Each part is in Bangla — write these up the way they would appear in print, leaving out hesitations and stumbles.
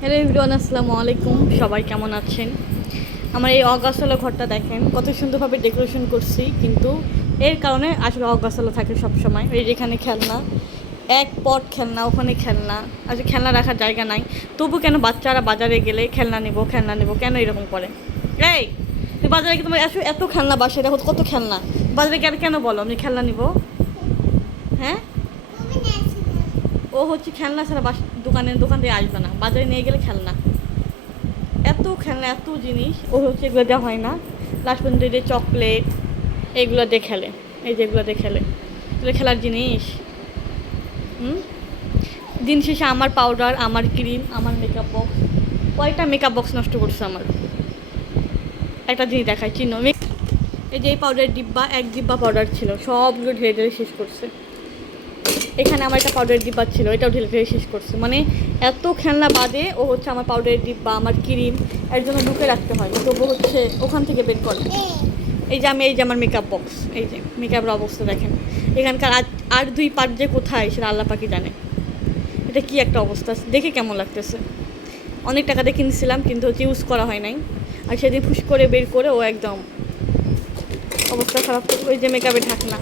হ্যালো এভরিওয়ান, আসসালামু আলাইকুম। সবাই কেমন আছেন? আমার এই অগাছালো ঘরটা দেখেন কত সুন্দরভাবে ডেকোরেশন করছি, কিন্তু এর কারণে আসলে অগাছালো থাকে সব সময়। এই যেখানে খেলনা, এক পট খেলনা, ওখানে খেলনা, আসলে খেলনা রাখার জায়গা নাই। তবু কেন বাচ্চারা বাজারে গেলে খেলনা নেবো খেলনা নেবো কেন এরকম করে? এই, তুই বাজারে গিয়ে তোমার এত খেলনা, বাসে দেখো কত খেলনা, বাজারে গেলে কেন বলো আমি খেলনা নিবো? হ্যাঁ, ও হচ্ছে খেলনা ছাড়া দোকান দিয়ে আসবে না, বাজারে নিয়ে গেলে খেলনা। এত খেলনা, এত জিনিস, ও হচ্ছে এগুলো দেওয়া হয় না। লাস্ট পর্যন্ত এই যে চকলেট, এইগুলো দিয়ে খেলে, এই যে এগুলো দিয়ে খেলে, এগুলো খেলার জিনিস। হুম, দিন শেষে আমার পাউডার, আমার ক্রিম, আমার মেকআপ বক্স, কয়টা মেকআপ বক্স নষ্ট করছে আমার। একটা জিনিস দেখায় চিহ্ন, এই যে এই পাউডারের ডিব্বা, এক ডিব্বা পাউডার ছিল, সবগুলো ঢেলে ঢেলে শেষ করছে। এখানে আমার একটা পাউডারের ডিব্বা ছিল, এটাও ঢেলে ঢেলে শেষ করছে। মানে এত খেলনা বাদে ও হচ্ছে আমার পাউডারের ডিব্বা, আমার ক্রিম এর জন্য ঢুকে রাখতে হয়, তবু হচ্ছে ওখান থেকে বের করে। এই যে আমার মেকআপ বক্স, এই যে মেকআপের অবস্থা দেখেন। এখানকার আর দুই পার্ট যে কোথায় সেটা আল্লাহ পাকি জানে। এটা কি একটা অবস্থা, দেখে কেমন লাগতেছে। অনেক টাকা দিয়ে কিনছিলাম, কিন্তু হচ্ছে ইউজ করা হয় নাই। আর সেদিন ফুস করে বের করে ও একদম অবস্থা খারাপ করে। ওই যে মেকআপের ঢাকনা,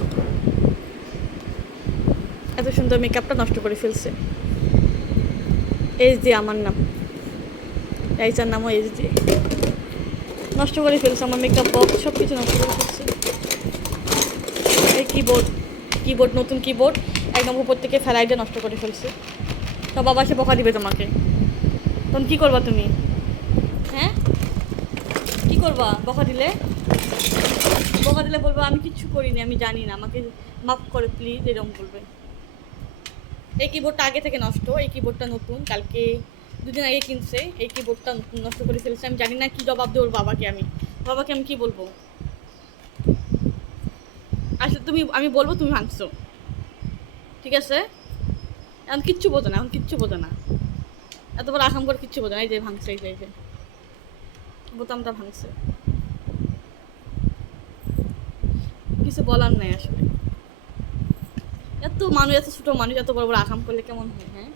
এত সুন্দর মেকআপটা নষ্ট করে ফেলছে। এইচ ডি আমার নাম, রাইসার নামও এইচ ডি। নষ্ট করে ফেলছে আমার মেকআপ বক্স, সব কিছু নষ্ট করে ফেলছে। এই কিবোর্ড নতুন কিবোর্ড একদম উপর থেকে ফেলাই দিয়ে নষ্ট করে ফেলছে। তো বাবা সে বকা দিবে তোমাকে, তখন কী করবা তুমি? হ্যাঁ, কী করবা? বকা দিলে বলবো আমি কিচ্ছু করিনি, আমি জানি না, আমাকে মাফ করে প্লিজ, এরকম বলবে। এই কিবোর্ডটা আগে থেকে নষ্ট, এই কিবোর্ডটা নতুন, কালকে দুদিন আগে কিনছে। এই কিবোর্ডটা নষ্ট করে ফেলছে। আমি জানি না কি জবাব দেবো বাবাকে আমি কি বলবো? আসলে আমি বলবো তুমি ভাঙছো, ঠিক আছে? এখন কিচ্ছু বোঝো না, এত বড় আকাম করে কিচ্ছু বোঝো না। এই যে ভাঙছে, এই যে বোতামটা ভাঙছে, কিছু বলার নাই আসলে। এত ছোট মানুষ এত বড় বড় আকাম করলে কেমন হয়? হ্যাঁ,